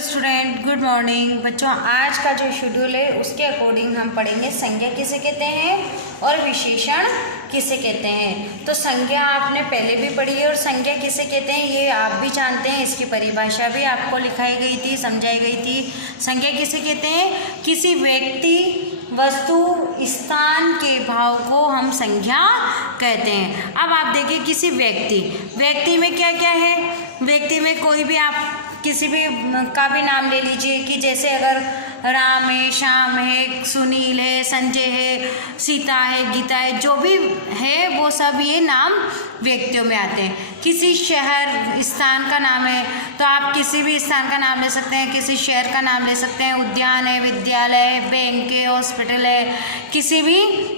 Student, good morning बच्चों। आज का जो शेड्यूल है उसके अकॉर्डिंग हम पढ़ेंगे संज्ञा किसे कहते हैं और विशेषण किसे कहते हैं। तो संज्ञा आपने पहले भी पढ़ी है और संज्ञा किसे कहते हैं ये आप भी जानते हैं। इसकी परिभाषा भी आपको लिखाई गई थी, समझाई गई थी। संज्ञा किसे कहते हैं? किसी व्यक्ति, वस्तु, स्थान के भाव को हम संज्ञा कहते हैं। अब आप देखिए किसी व्यक्ति में क्या क्या है। व्यक्ति में कोई भी आप किसी भी का भी नाम ले लीजिए कि जैसे अगर राम है, श्याम है, सुनील है, संजय है, सीता है, गीता है, जो भी है वो सब ये नाम व्यक्तियों में आते हैं। किसी शहर, स्थान का नाम है तो आप किसी भी स्थान का नाम ले सकते हैं, किसी शहर का नाम ले सकते हैं। उद्यान है, विद्यालय है, बैंक है, हॉस्पिटल है, किसी भी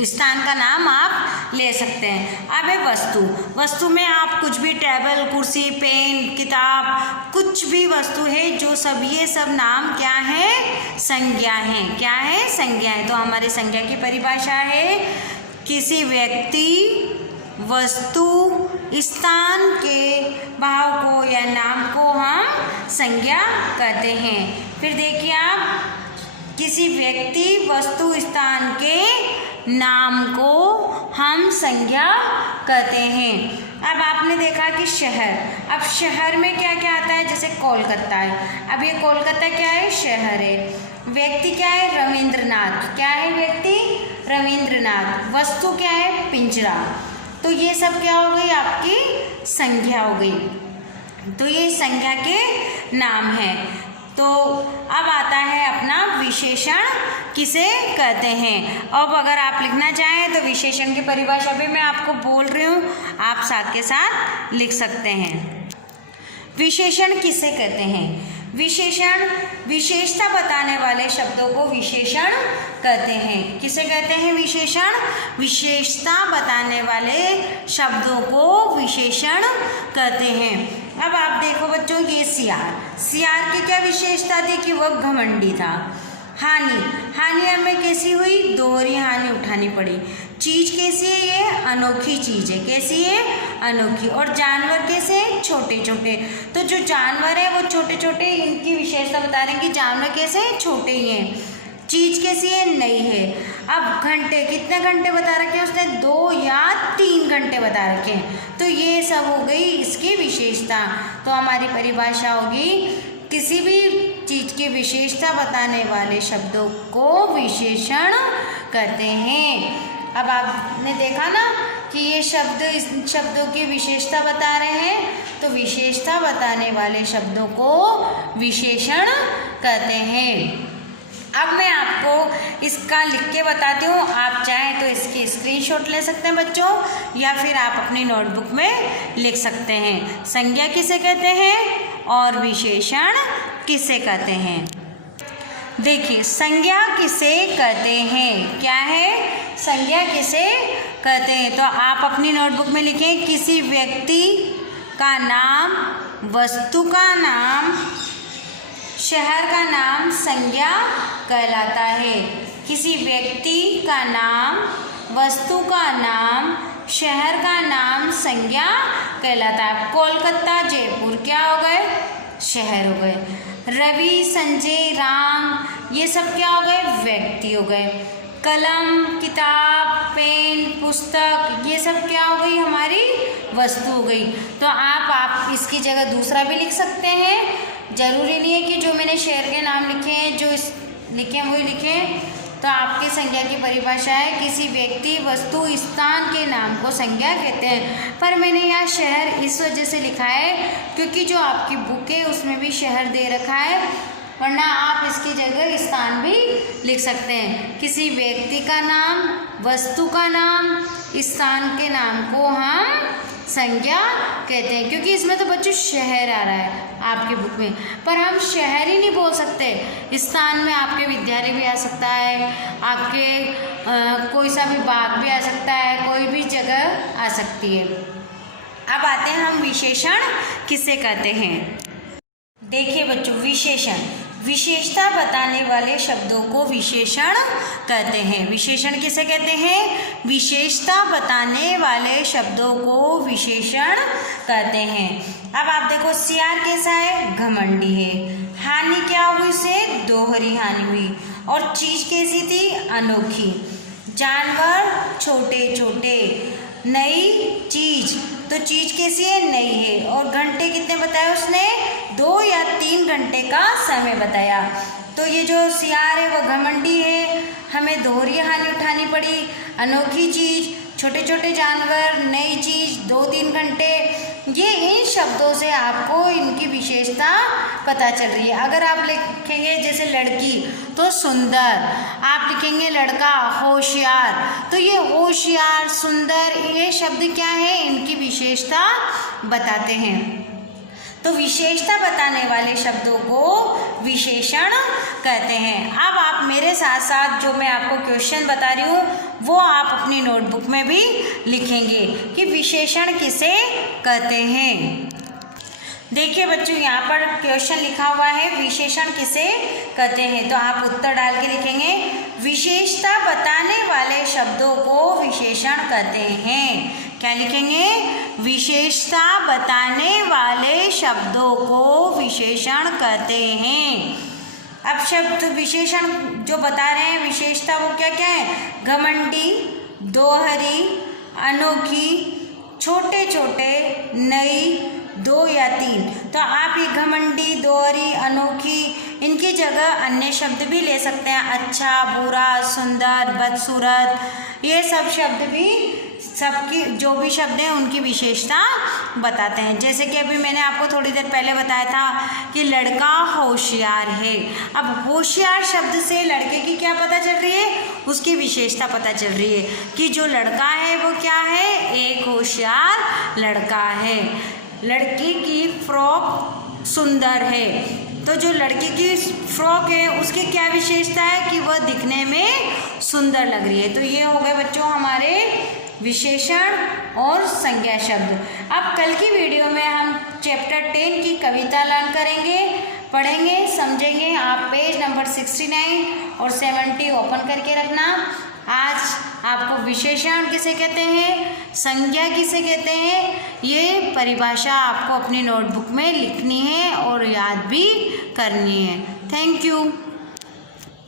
स्थान का नाम आप ले सकते हैं। अब है वस्तु में आप कुछ भी, टेबल, कुर्सी, पेन, किताब, कुछ भी वस्तु है जो सब, ये सब नाम क्या है? संज्ञा है। क्या है? संज्ञा है। तो हमारी संज्ञा की परिभाषा है किसी व्यक्ति, वस्तु, स्थान के भाव को या नाम को हम संज्ञा कहते हैं। फिर देखिए आप, किसी व्यक्ति, वस्तु, स्थान के नाम को हम संज्ञा कहते हैं। अब आपने देखा कि शहर, अब शहर में क्या क्या आता है? जैसे कोलकाता है। अब ये कोलकाता क्या है? शहर है। व्यक्ति क्या है? रविंद्रनाथ। क्या है व्यक्ति? रविंद्रनाथ। वस्तु क्या है? पिंजरा। तो ये सब क्या हो गई? आपकी संज्ञा हो गई। तो ये संज्ञा के नाम है। तो अब आता है अपना विशेषण किसे कहते हैं। अब अगर आप लिखना चाहें तो विशेषण की परिभाषा भी मैं आपको बोल रही हूँ, आप साथ के साथ लिख सकते हैं। विशेषण किसे कहते हैं? विशेषण विशेषता बताने वाले शब्दों को विशेषण कहते हैं। किसे कहते हैं? विशेषण विशेषता बताने वाले शब्दों को विशेषण कहते हैं। अब आप देखो बच्चों, ये सियार की क्या विशेषता थी? कि वह घमंडी था। हानि हमें कैसी हुई? दोहरी हानि उठानी पड़ी। चीज कैसी है? ये अनोखी चीज है। कैसी है? अनोखी। और जानवर कैसे? छोटे छोटे। तो जो जानवर है वो छोटे छोटे, इनकी विशेषता बता रहे हैं कि जानवर कैसे? छोटे ही हैं। चीज कैसी है? नई है। अब घंटे, कितने घंटे बता रखे हैं उसने? 2 या 3 घंटे बता रखे हैं। तो ये सब हो गई इसकी विशेषता। तो हमारी परिभाषा होगी किसी भी चीज की विशेषता बताने वाले शब्दों को विशेषण कहते हैं। अब आपने देखा ना कि ये शब्द, इस शब्दों की विशेषता बता रहे हैं, तो विशेषता बताने वाले शब्दों को विशेषण कहते हैं। अब मैं आपको इसका लिख के बताती हूँ। आप चाहें तो इसकी स्क्रीनशॉट ले सकते हैं बच्चों, या फिर आप अपनी नोटबुक में लिख सकते हैं। संज्ञा किसे कहते हैं और विशेषण किसे कहते हैं? देखिए, संज्ञा किसे कहते हैं? क्या है? संज्ञा किसे कहते हैं? तो आप अपनी नोटबुक में लिखें, किसी व्यक्ति का नाम, वस्तु का नाम, शहर का नाम संज्ञा कहलाता है। किसी व्यक्ति का नाम, वस्तु का नाम, शहर का नाम संज्ञा कहलाता है। कोलकाता, जयपुर क्या हो गए? शहर हो गए। रवि, संजय, राम, ये सब क्या हो गए? व्यक्ति हो गए। कलम, किताब, पेन, पुस्तक, ये सब क्या हो गई? हमारी वस्तु हो गई। तो आप इसकी जगह दूसरा भी लिख सकते हैं। जरूरी नहीं है कि जो मैंने शहर के नाम लिखे हैं, जो लिखे हैं वही लिखें। तो आपकी संज्ञा की परिभाषा है किसी व्यक्ति, वस्तु, स्थान के नाम को संज्ञा कहते हैं। पर मैंने यहाँ शहर इस वजह से लिखा है क्योंकि जो आपकी बुक है उसमें भी शहर दे रखा है, वरना आप इसकी जगह स्थान भी लिख सकते हैं। किसी व्यक्ति का नाम, वस्तु का नाम, स्थान के नाम को हम संज्ञा कहते हैं। क्योंकि इसमें तो बच्चों शहर आ रहा है आपकी बुक में, पर हम शहर ही नहीं बोल सकते। स्थान में आपके विद्यालय भी आ सकता है, आपके कोई सा भी बाग भी आ सकता है, कोई भी जगह आ सकती है। अब आते हैं हम विशेषण किसे कहते हैं। देखिए बच्चों, विशेषता बताने वाले शब्दों को विशेषण कहते हैं। विशेषण किसे कहते हैं? विशेषता बताने वाले शब्दों को विशेषण कहते हैं। अब आप देखो सियार कैसा है? घमंडी है। हानि क्या हुई उसे? दोहरी हानि हुई। और चीज कैसी थी? अनोखी। जानवर छोटे छोटे। नई चीज, तो चीज कैसी है? नई है। और घंटे कितने बताए उसने? 2 या 3 घंटे का समय बताया। तो ये जो सियार है वो घमंडी है, हमें दोहरी हानि उठानी पड़ी। अनोखी चीज, छोटे छोटे जानवर, नई चीज, 2-3 घंटे, ये इन शब्दों से आपको इनकी विशेषता पता चल रही है। अगर आप लिखेंगे जैसे लड़की तो सुंदर, आप लिखेंगे लड़का होशियार, तो ये होशियार, सुंदर, ये शब्द क्या है? इनकी विशेषता बताते हैं। तो विशेषता बताने वाले शब्दों को विशेषण कहते हैं। अब आप मेरे साथ साथ जो मैं आपको क्वेश्चन बता रही हूँ वो आप अपनी नोटबुक में भी लिखेंगे कि विशेषण किसे कहते हैं। देखिए बच्चों, यहाँ पर क्वेश्चन लिखा हुआ है विशेषण किसे कहते हैं, तो आप उत्तर डाल के लिखेंगे विशेषता बताने वाले शब्दों को विशेषण कहते हैं। क्या लिखेंगे? विशेषता बताने वाले शब्दों को विशेषण कहते हैं। अब शब्द विशेषण जो बता रहे हैं विशेषता वो क्या क्या है? घमंडी, दोहरी, अनोखी, छोटे छोटे, नई, 2 या 3। तो आप ये घमंडी, दोहरी, अनोखी, इनकी जगह अन्य शब्द भी ले सकते हैं। अच्छा, बुरा, सुंदर, बदसूरत, ये सब शब्द भी, सबकी जो भी शब्द हैं उनकी विशेषता बताते हैं। जैसे कि अभी मैंने आपको थोड़ी देर पहले बताया था कि लड़का होशियार है। अब होशियार शब्द से लड़के की क्या पता चल रही है? उसकी विशेषता पता चल रही है कि जो लड़का है वो क्या है? एक होशियार लड़का है। लड़की की फ्रॉक सुंदर है, तो जो लड़की की फ्रॉक है उसकी क्या विशेषता है? कि वह दिखने में सुंदर लग रही है। तो ये हो गए बच्चों हमारे विशेषण और संज्ञा शब्द। अब कल की वीडियो में हम चैप्टर 10 की कविता लर्न करेंगे, पढ़ेंगे, समझेंगे। आप पेज नंबर 69 और 70 ओपन करके रखना। आज आपको विशेषण किसे कहते हैं, संज्ञा किसे कहते हैं, ये परिभाषा आपको अपनी नोटबुक में लिखनी है और याद भी करनी है। Thank you.